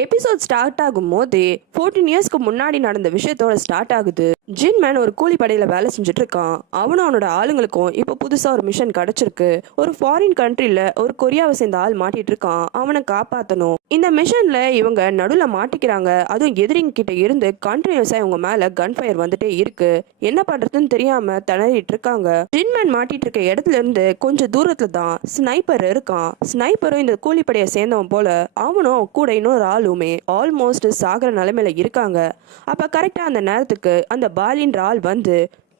Episode start ஆகும் போதே 14 இயர்ஸ்க்கு முன்னாடி நடந்த விஷயத்தோட ஸ்டார்ட் ஆகுது. ஜின்மேன் ஒரு கூலிப்படையில வேலை செஞ்சுட்டு இருக்கான். அவனும் அவனோட ஆளுங்களுக்கும் இப்ப புதுசா ஒரு மிஷன் கிடைச்சிருக்கு. ஒரு ஃபாரின் கண்ட்ரில ஒரு கொரியாவை சேர்ந்த ஆள் மாட்டிட்டு இருக்கான். அவனை காப்பாத்தணும். இந்த மிஷன்ல இவங்க நடுவுல மாட்டிக்கிறாங்க. அதுவும் எதிரிங்க கிட்ட இருந்து கண்டினியூஸா இவங்க மேல கன் ஃபயர் வந்துட்டே இருக்கு. என்ன பண்றதுன்னு தெரியாம திணறிட்டு இருக்காங்க. ஜின்மேன் மாட்டிட்டு இருக்க இடத்துல இருந்து கொஞ்சம் தூரத்துல தான் ஸ்னைப்பர் இருக்கான். ஸ்னைப்பரும் இந்த கூலிப்படையை சேர்ந்தவன் போல. அவனும் அவன் கூட இன்னொரு ஆளுமே ஆல்மோஸ்ட் சாகிற நிலைமையில இருக்காங்க. அப்ப கரெக்டா அந்த நேரத்துக்கு அந்த பாலின்ற ஆள் வந்து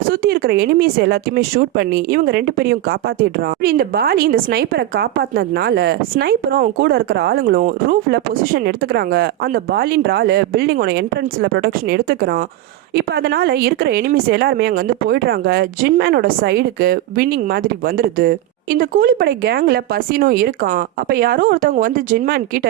சுத்தி இருக்கிற எனிமீஸ் எல்லாத்தையுமே ஷூட் பண்ணி இவங்க ரெண்டு பேரையும் காப்பாத்திடுறான். இந்த பாலி இந்த ஸ்னைப்பரை காப்பாத்தினதுனால ஸ்னைப்பரும் அவன் கூட இருக்கிற ஆளுங்களும் ரூஃப்ல பொசிஷன் எடுத்துக்கிறாங்க. அந்த பாலின்ற ஆளு பில்டிங்கோட என்ட்ரன்ஸ்ல ப்ரொடெக்ஷன் எடுத்துக்கிறான். இப்போ அதனால இருக்கிற எனிமீஸ் எல்லாருமே அங்க வந்து போயிடுறாங்க. ஜின்மேனோட சைடுக்கு வின்னிங் மாதிரி வந்துருது. இந்த கூலிப்படை கேங்ல பசினும் இருக்கான். அப்ப யாரோ ஒருத்தவங்க வந்து ஜின்மேன் கிட்ட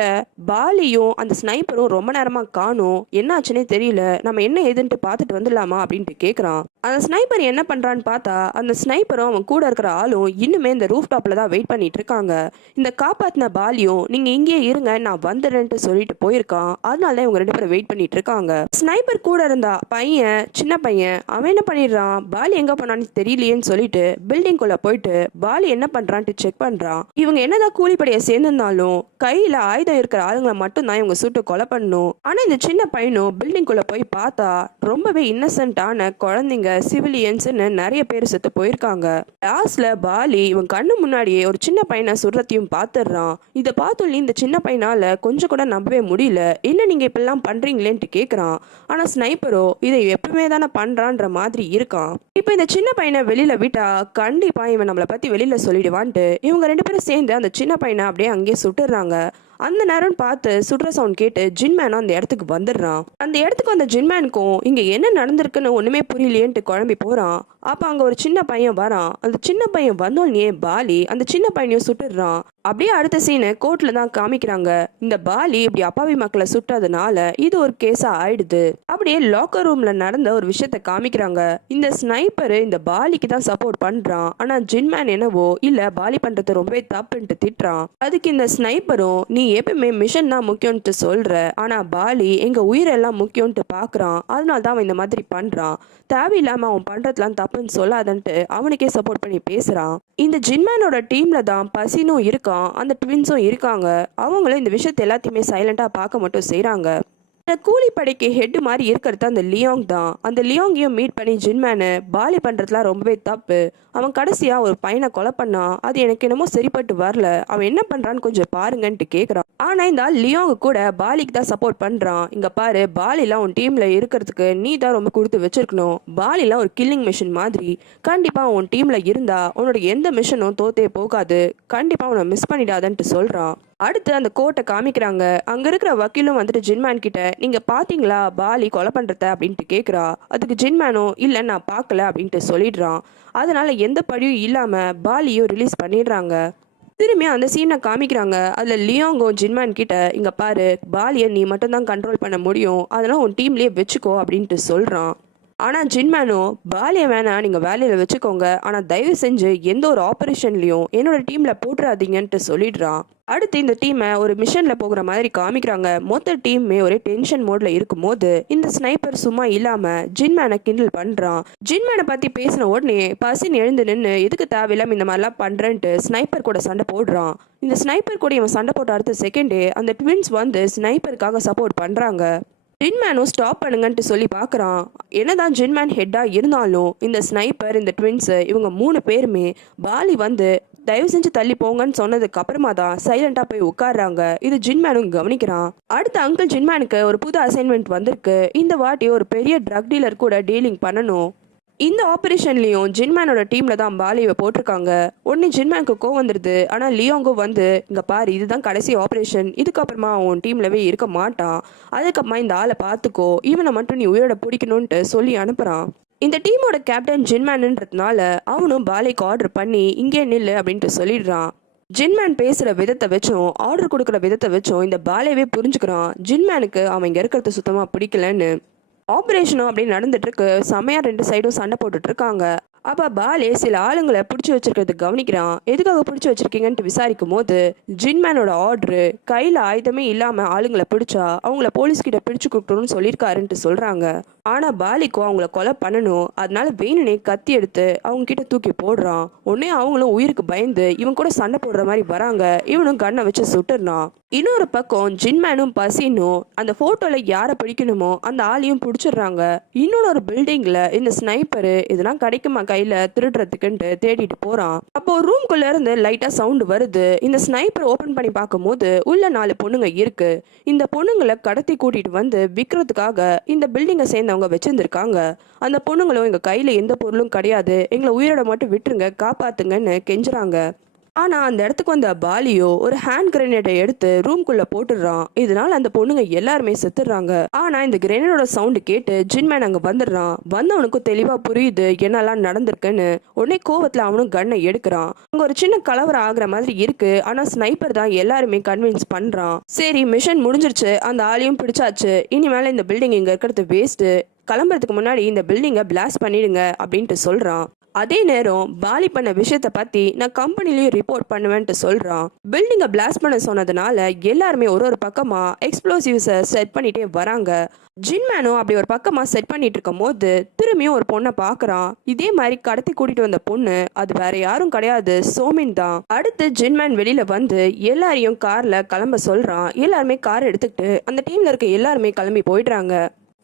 பாலியும் அந்த ஸ்னைப்பரும் ரொம்ப நேரமா காணும், என்னாச்சுன்னே தெரியல, நம்ம என்ன ஏதுன்ட்டு பார்த்துட்டு வந்துடலாமா அப்படின்ட்டு கேக்குறான். அந்த ஸ்னைப்பர் என்ன பண்றான்னு பார்த்தா அந்த ஸ்னைப்பரும் அவன் கூட இருக்கிற ஆளும் இன்னுமே இந்த ரூஃப் டாப்ல தான் வெயிட் பண்ணிட்டு இருக்காங்க. இந்த காப்பாத்தின பாலியும் நீங்க இங்கேயே இருங்க நான் வந்துடுறேன்ட்டு சொல்லிட்டு போயிருக்கான். அதனால இவங்க ரெண்டு பேரும் வெயிட் பண்ணிட்டு இருக்காங்க. ஸ்னைப்பர் கூட இருந்தா பையன், சின்ன பையன், அவன் என்ன பண்ணிடுறான், பாலி எங்க போனான்னு தெரியலையேன்னு சொல்லிட்டு பில்டிங் குள்ள போயிட்டு பாலி என்ன பண்றான்ட்டு செக் பண்றான். இவங்க என்னதான் கூலிப்படையை சேர்ந்திருந்தாலும் கையில ஆயுதம் இருக்கிற ஆளுங்களை மட்டும் தான் இவங்க சுட்டு கொலை பண்ணணும். ஆனா இந்த சின்ன பையனும் பில்டிங் குள்ள போய் பார்த்தா ரொம்பவே இன்னசென்ட்டான குழந்தைங்க, சிவிலியன்ஸ்னு நிறைய பேர் செத்து போயிருக்காங்க. லாஸ்ட்ல பாலி இவன் கண்ணு முன்னாடியே ஒரு சின்ன பையனை சுடுறதையும் பாத்துடுறான். இதை பார்த்துள்ளி இந்த சின்ன பையனால கொஞ்சம் கூட நம்பவே முடியல. என்ன நீங்க இப்பெல்லாம் பண்றீங்களேன்ட்டு கேக்குறான். ஆனா ஸ்னைப்பரோ இதை எப்பவுமே தானே பண்றான்ற மாதிரி இருக்கான். இப்ப இந்த சின்ன பையனை வெளியில விட்டா கண்டிப்பா இவன் நம்மளை பத்தி வெளியில சொல்லிடுவான்ட்டு இவங்க ரெண்டு பேரும் சேர்ந்து அந்த சின்ன பையனை அப்படியே அங்கேயே சுட்டுறாங்க. அந்த நேரம் பார்த்து சுடுற சவுண்ட் கேட்டு ஜின்மேனும் அந்த இடத்துக்கு வந்துடுறான். அந்த இடத்துக்கு வந்த ஜின்மேனுக்கும் இங்க என்ன நடந்திருக்குன்னு ஒண்ணுமே புரியலையேன்ட்டு குழம்பி போறான். அப்ப அங்க ஒரு சின்ன பையன் வரான். அந்த சின்ன பையன் வந்தோடனே பாலி அந்த சின்ன பையனையும் சுட்டுடுறான். அப்படியே அடுத்த சீனு கோர்ட்ல தான் காமிக்கிறாங்க. இந்த பாலி இப்படி அப்பாவி மக்களை சுட்டதுனால இது ஒரு கேஸா ஆயிடுது. அப்படியே லாக்கர் ரூம்ல நடந்த ஒரு விஷயத்த காமிக்கிறாங்க. இந்த ஸ்னைப்பர் இந்த பாலிக்கு தான் சப்போர்ட் பண்றான். ஆனா ஜின்மேன் என்னவோ இல்ல பாலி பண்றது ரொம்பவே தப்புன்ட்டு திட்டுறான். அதுக்கு இந்த ஸ்னைப்பரும் நீ எப்பவுமே மிஷன் தான் முக்கியம்ட்டு சொல்ற, ஆனா பாலி எங்க உயிரெல்லாம் முக்கியம்ட்டு பாக்குறான், அதனால தான் அவன் இந்த மாதிரி பண்றான், தேவையில்லாம அவன் பண்றதுலாம் தப்புன்னு சொல்லாதன்ட்டு அவனுக்கே சப்போர்ட் பண்ணி பேசுறான். இந்த ஜின்மேனோட டீம்ல தான் பசினும் இருக்கான், அந்த ட்வின்ஸும் இருக்காங்க. அவங்களும் இந்த விஷயத்தை எல்லாத்தையுமே சைலண்டா பார்க்க மட்டும் செய்யறாங்க. இந்த கூலிப்படைக்கு ஹெட் மாதிரி இருக்கிறது அந்த லியோங் தான். அந்த லியோங்கையும் மீட் பண்ணி ஜின்மேனு பாலி பண்றதுலாம் ரொம்பவே தப்பு, அவன் கடைசியா ஒரு பையனை கொலை பண்ணான், அது எனக்கு என்னமோ சரிப்பட்டு வரல, அவன் என்ன பண்றான்னு கொஞ்சம் பாருங்கன்ட்டு கேக்குறான். ஆனா இந்த லியோங் கூட பாலிக்கு தான் சப்போர்ட் பண்றான். இங்க பாரு, பாலிலாம் உன் டீம்ல இருக்கிறதுக்கு நீ தான் ரொம்ப கொடுத்து வச்சிருக்கணும், பாலிலாம் ஒரு கில்லிங் மிஷின் மாதிரி, கண்டிப்பா உன் டீம்ல இருந்தா உன்னோட எந்த மிஷனும் தோத்தே போகாது, கண்டிப்பா உன்னை மிஸ் பண்ணிடாதன்ட்டு சொல்றான். அடுத்து அந்த கோர்ட்டை காமிக்கிறாங்க. அங்க இருக்கிற வக்கீலும் வந்துட்டு ஜின்மேன் கிட்ட நீங்க பாத்தீங்களா பாலி கொலை பண்றத அப்படின்ட்டு கேக்குறா. அதுக்கு ஜின்மேனும் இல்ல நான் பார்க்கல அப்படின்ட்டு சொல்லிடுறான். அதனால எந்த படியும் இல்லாம பாலியும் ரிலீஸ் பண்ணிடுறாங்க. திரும்பி அந்த சீனை காமிக்கிறாங்க. அதுல லியோங்கோ ஜின்மேன் கிட்ட இங்க பாரு, பாலியை நீ மட்டும் தான் கண்ட்ரோல் பண்ண முடியும், அதனால உன் டீம்லயே வச்சுக்கோ அப்படின்ட்டு சொல்றான். ஆனா ஜின்மேனோ பாலியை வேணா நீங்க வேலையில வச்சுக்கோங்க, ஆனா தயவு செஞ்சு எந்த ஒரு ஆபரேஷன்லயும் என்னோட டீம்ல போட்டுறாதீங்கன்ட்டு சொல்லிடுறான். அடுத்து இந்த டீமை ஒரு மிஷன்ல போகிற மாதிரி காமிக்கிறாங்க. மொத்த டீமே ஒரே டென்ஷன் மோட்ல இருக்கும் போது இந்த ஸ்னைப்பர் சும்மா இல்லாம ஜின்மேனை கிண்டல் பண்றான். ஜின்மேனை பத்தி பேசின உடனே பசின் எழுந்து நின்று எதுக்கு தேவையில்லாம இந்த மாதிரிலாம் பண்றேன்ட்டு ஸ்னைப்பர் கூட சண்டை போடுறான். இந்த ஸ்னைப்பர் கூட இவன் சண்டை போட்ட அடுத்த செகண்டே அந்த ட்வின்ஸ் வந்து ஸ்னைப்பருக்காக சப்போர்ட் பண்றாங்க. ஜின்மேனும் ஸ்டாப் பண்ணுங்கன்ட்டு சொல்லி பார்க்குறான். என்னதான் ஜின்மேன் ஹெட்டா இருந்தாலும் இந்த ஸ்னைப்பர், இந்த ட்வின்ஸ், இவங்க 3 பேருமே பாலி வந்து தயவு செஞ்சு தள்ளி போங்கன்னு சொன்னதுக்கு அப்புறமா தான் சைலண்டா போய் உட்கார்றாங்க. இது ஜின்மேனும் கவனிக்கிறான். அடுத்த அங்கிள் ஜின்மேனுக்கு ஒரு புது அசைன்மெண்ட் வந்திருக்கு. இந்த வாட்டி ஒரு பெரிய ட்ரக் டீலர் கூட டீலிங் பண்ணணும். இந்த ஆபரேஷன்லயும் ஜின்மேனோட டீம்ல தான் பாலியை போட்டிருக்காங்க. உடனே ஜின்மேனுக்கு கோவம் வந்துருது. ஆனா லியோங்கோ வந்து இங்க பாரு, இதுதான் கடைசி ஆபரேஷன், இதுக்கப்புறமா அவன் டீம்லவே இருக்க மாட்டான், அதுக்கப்புறமா இந்த ஆளை பார்த்துக்கோ, இவனை மட்டும் நீ உயிரோட பிடிக்கணும்ட்டு சொல்லி அனுப்புறான். இந்த டீமோட கேப்டன் ஜின்மேனுன்றதுனால அவனும் பாலிக்கு ஆர்டர் பண்ணி இங்கே நில்லு அப்படின்ட்டு சொல்லிடுறான். ஜின்மேன் பேசுற விதத்தை வச்சும் ஆர்டர் கொடுக்குற விதத்தை வச்சும் இந்த பாலியவே புரிஞ்சுக்கிறான் ஜின்மேனுக்கு அவன் இங்க இருக்கிறது சுத்தமா பிடிக்கலன்னு. ஆபரேஷனும் அப்படி நடந்துட்டு இருக்கு. செமையா 2 சைடும் சண்டை போட்டுட்டு இருக்காங்க. அப்ப பாலே சில ஆளுங்களை பிடிச்சி வச்சிருக்கிறது கவனிக்கிறான். எதுக்காக பிடிச்சி வச்சிருக்கீங்கன்னு விசாரிக்கும் போது ஜின்மேனோட ஆர்டரு கையில ஆயுதமே இல்லாம ஆளுங்களை பிடிச்சா அவங்கள போலீஸ் கிட்ட பிடிச்சு கொடுக்கணும்னு சொல்லியிருக்காருன்ட்டு சொல்றாங்க. ஆனா பாலிக்கும் அவங்கள கொலை பண்ணணும், அதனால வேணுனே கத்தி எடுத்து அவங்க கிட்ட தூக்கி போடுறான். உடனே அவங்களும் உயிருக்கு பயந்து இவன் கூட சண்டை போடுற மாதிரி வராங்க. இவனும் கண்ணை வச்சு சுட்டுறான். இன்னொரு பக்கம் ஜின்மேனும் பசினும் அந்த போட்டோல யாரை பிடிக்கணுமோ அந்த ஆளையும் பிடிச்சிடுறாங்க. இன்னொரு பில்டிங்ல இந்த ஸ்னைப்பரு இதெல்லாம் கிடைக்குமா கையில திருடுறதுக்குன்ட்டு தேடிட்டு போறான். அப்போ ரூம்குள்ள இருந்து லைட்டா சவுண்ட் வருது. இந்த ஸ்னைப்பர் ஓபன் பண்ணி பார்க்கும் போது உள்ள 4 பொண்ணுங்க இருக்கு. இந்த பொண்ணுங்களை கடத்தி கூட்டிட்டு வந்து விற்கிறதுக்காக இந்த பில்டிங்கை சேர்ந்தவங்க வச்சிருந்திருக்காங்க. அந்த பொண்ணுங்களும் எங்க கையில எந்த பொருளும் கிடையாது, எங்களை உயிரோட மட்டும் விட்டுருங்க, காப்பாத்துங்கன்னு கெஞ்சுறாங்க. ஆனா அந்த இடத்துக்கு வந்த பாலியோ ஒரு ஹேண்ட் கிரனேட்டை எடுத்து ரூம்குள்ள போட்டுடுறான். இதனால அந்த பொண்ணுங்க எல்லாருமே செத்துடுறாங்க. ஆனா இந்த கிரனேடோட சவுண்ட் கேட்டு ஜின்மேன் அங்க வந்துடுறான். வந்தவனுக்கு தெளிவா புரியுது என்னெல்லாம் நடந்திருக்குன்னு. உடனே கோவத்துல அவனும் கண்ணை எடுக்கிறான். அங்க ஒரு சின்ன கலவரம் ஆகுற மாதிரி இருக்கு. ஆனா ஸ்னைப்பர் தான் எல்லாருமே கன்வின்ஸ் பண்றான். சரி, மிஷன் முடிஞ்சிருச்சு, அந்த ஆளையும் பிடிச்சாச்சு, இனிமேல இந்த பில்டிங் இங்க இருக்கிறது வேஸ்ட், கிளம்புறதுக்கு முன்னாடி இந்த பில்டிங்கை பிளாஸ்ட் பண்ணிடுங்க அப்படின்ட்டு சொல்றான். அதே நேரம் பாலி பண்ண விஷயத்த பத்தி நான் கம்பெனிலயும் ரிப்போர்ட் பண்ணுவேன்ட்டு சொல்றான். பில்டிங்கை பிளாஸ்ட் பண்ண சொன்னதுனால எல்லாருமே ஒரு பக்கமா எக்ஸ்ப்ளோசிவ்ஸை செட் பண்ணிட்டே வராங்க. ஜின்மேனும் அப்படி ஒரு பக்கமா செட் பண்ணிட்டு இருக்கும் போது திரும்பியும் ஒரு பொண்ணை பாக்குறான். இதே மாதிரி கடத்தி கூட்டிட்டு வந்த பொண்ணு அது வேற யாரும் கிடையாது, சோமின் தான். அடுத்து ஜின்மேன் வெளியில வந்து எல்லாரையும் கார்ல கிளம்ப சொல்றான். எல்லாருமே கார் எடுத்துக்கிட்டு அந்த டீம்ல இருக்க எல்லாருமே கிளம்பி போயிடுறாங்க.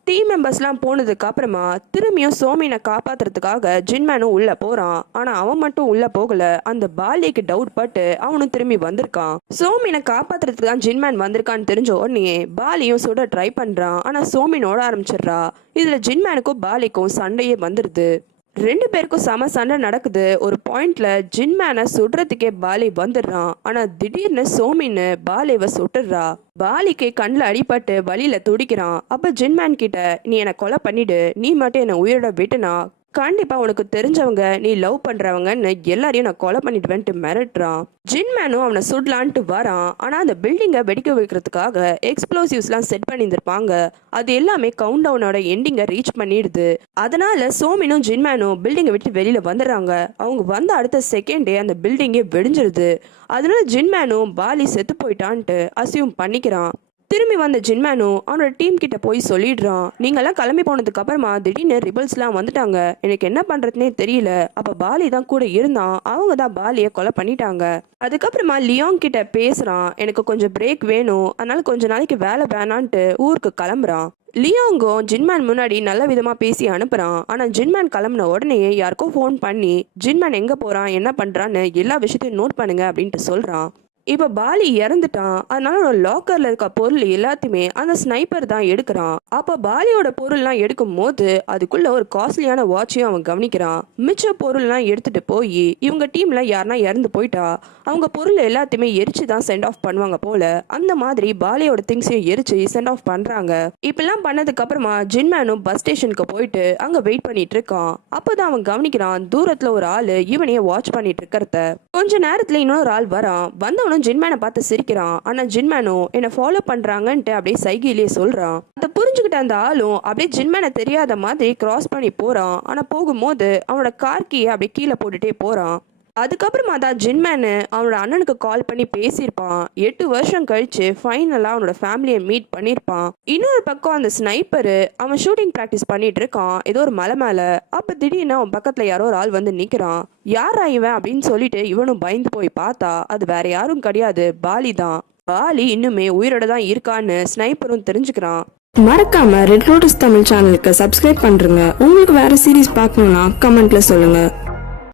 டீம் மெம்பர்ஸ்லாம் போனதுக்கு அப்புறமா திரும்பியும் சோமினை காப்பாத்துறதுக்காக ஜின்மேனும் உள்ள போறான். ஆனா அவன் மட்டும் உள்ள போகல. அந்த பாலிக்கு டவுட் பட்டு அவனும் திரும்பி வந்திருக்கான். சோமினை காப்பாத்துறதுக்கு தான் ஜின்மேன் வந்திருக்கான்னு தெரிஞ்ச உடனே பாலியும் சுட ட்ரை பண்றான். ஆனா சோமின் ஓட ஆரம்பிச்சிடுறா. இதுல ஜின்மேனுக்கும் பாலிக்கும் சண்டையே வந்துருது. 2 பேருக்கும் சம சண்டை நடக்குது. ஒரு பாயிண்ட்ல ஜின்மேனை சுடுறதுக்கே பாலி வந்துடுறான். ஆனா திடீர்னு சோமின்னு பாலிவை சுட்டுடுறா. பாலிக்கு கண்ணில் அடிபட்டு வலியில துடிக்கிறான். அப்ப ஜின்மேன் கிட்ட நீ என்னை கொலை பண்ணிடு, நீ மட்டும் என்னை உயிரோட விட்டுனா கண்டிப்பா உனக்கு தெரிஞ்சவங்க நீ லவ் பண்றவங்கன்னு எல்லாரையும் நான் கொலை பண்ணிடுவேன்ட்டு மிரட்டுறான். ஜின்மேனும் அவனை சுடலான்ட்டு வரான். ஆனா அந்த பில்டிங்கை வெடிக்க வைக்கிறதுக்காக எக்ஸ்ப்ளோசிவ்ஸ்லாம் செட் பண்ணியிருந்திருப்பாங்க. அது எல்லாமே கவுண்ட் டவுனோட எண்டிங்கை ரீச் பண்ணிடுது. அதனால சோமினும் ஜின்மேனும் பில்டிங்கை விட்டு வெளியில வந்துடுறாங்க. அவங்க வந்த அடுத்த செகண்டே அந்த பில்டிங்கே வெடிஞ்சிருது. அதனால ஜின்மேனும் பாலி செத்து போயிட்டான்ட்டு அசியூம் பண்ணிக்கிறான். திரும்பி வந்த ஜின்மேனும் அவனோட டீம் கிட்ட போய் சொல்லிடுறான். நீங்கெல்லாம் கிளம்பி போனதுக்கு அப்புறமா திடீர்னு ரிபல்ஸ்லாம் வந்துட்டாங்க, எனக்கு என்ன பண்றதுனே தெரியல. அப்ப பாலி தான் கூட இருந்தான், அவங்க தான் பாலியை கொலை பண்ணிட்டாங்க. அதுக்கப்புறமா லியோங் கிட்ட பேசுறான். எனக்கு கொஞ்சம் பிரேக் வேணும், அதனால கொஞ்ச நாளைக்கு வேலை வேணான்ட்டு ஊருக்கு கிளம்புறான். லியோங்கும் ஜின்மேன் முன்னாடி நல்ல விதமா பேசி அனுப்புறான். ஆனா ஜின்மேன் கிளம்புன உடனே யாருக்கோ ஃபோன் பண்ணி ஜின்மேன் எங்க போறான் என்ன பண்றான்னு எல்லா விஷயத்தையும் நோட் பண்ணுங்க அப்படின்ட்டு சொல்றான். இப்ப பாலி இறந்துட்டான். அதனால லாக்கர்ல இருக்க பொருள் எல்லாத்தையுமே அந்த ஸ்னைப்பர் தான் எடுக்கிறான். அப்ப பாலியோட பொருள்லாம் எடுக்கும் போது அதுக்குள்ள ஒரு காஸ்ட்லியான வாட்சையும் அவன் கவனிக்கிறான். மிச்ச பொருள்லாம் எடுத்துட்டு போய் இவங்க டீம்ல யாருன்னா இறந்து போயிட்டா அவங்க பொருள் எல்லாத்தையுமே எரிச்சு தான் சென்ட் ஆஃப் பண்ணுவாங்க போல. அந்த மாதிரி பாலியோட திங்ஸையும் எரிச்சு சென்ட் ஆஃப் பண்றாங்க. இப்பெல்லாம் பண்ணதுக்கு அப்புறமா ஜின்மேனும் பஸ் ஸ்டேஷனுக்கு போயிட்டு அங்க வெயிட் பண்ணிட்டு இருக்கான். அப்பதான் அவன் கவனிக்கிறான் தூரத்துல ஒரு ஆளு இவனையே வாட்ச் பண்ணிட்டு இருக்கிறத. கொஞ்ச நேரத்துல இன்னொரு ஆள் வரான். வந்தவனும் ஜின்மேனை பார்த்து சிரிக்கிறான். ஆனா ஜின்மேனும் என்ன ஃபாலோ பண்றாங்கன்ட்டு அப்படியே சைகையிலேயே சொல்றான். அதை புரிஞ்சுக்கிட்ட அந்த ஆளும் அப்படியே ஜின்மேனை தெரியாத மாதிரி கிராஸ் பண்ணி போறான். ஆனா போகும்போது அவனோட கார் கீயை அப்படியே கீழே போட்டுட்டே போறான். அதுக்கப்புறமா தான் ஜின்மேனு அவனோட அண்ணனுக்கு கால் பண்ணி பேசியிருப்பான். 8 வருஷம் கழிச்சு ஃபைனலா அவனோட ஃபேமிலியை மீட் பண்ணியிருப்பான். இன்னொரு பக்கம் அந்த ஸ்னைப்பரு அவன் ஷூட்டிங் ப்ராக்டிஸ் பண்ணிட்டு இருக்கான் ஏதோ ஒரு மலை மேல. அப்ப திடீர்னு அவன் பக்கத்துல யாரோ ஒரு ஆள் வந்து நிக்கிறான். யாரா இவன் அப்படின்னு சொல்லிட்டு இவனும் பயந்து போய் பார்த்தா அது வேற யாரும் கிடையாது, பாலி தான். பாலி இன்னுமே உயிரோட தான் இருக்கான்னு ஸ்னைப்பரும் தெரிஞ்சுக்கிறான். மறக்காம ரெட் லோட்டஸ் தமிழ் சேனலுக்கு சப்ஸ்கிரைப் பண்றீங்க. உங்களுக்கு வேற சீரிஸ் பார்க்கணும்னா கமெண்ட்ல சொல்லுங்க.